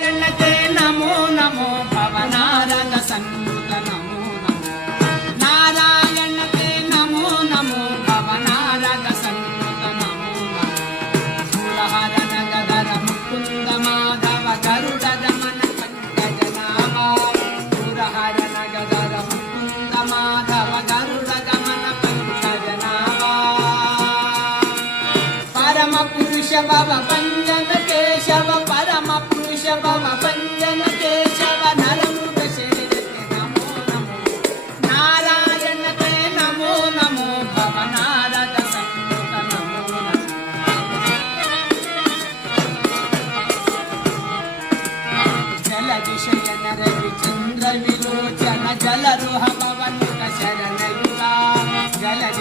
ఎన్నతే నమో నమో భవనారద సన్నుత నమో నమో నారాయణతే నమో నమో భవనారద సన్నుత నమో నమో మూలహరణ గదర ముకుంద మాధవ గరుడ గమన పంకజనామ మూలహరణ గదర ముకుంద మాధవ గరుడ గమన పంకజనామ పరమ పురుష భవ పంజన కేశవ పరమ పురుష భవ పంజన కేశవ నరముఖ శరీరతే నమో నమో నారాయణతే నమో నమో భవనారద సన్నుత నమో నమో జలధి శయన రవి చంద్ర విలోచన జలరుహ పవనుత శరణయుత జలధి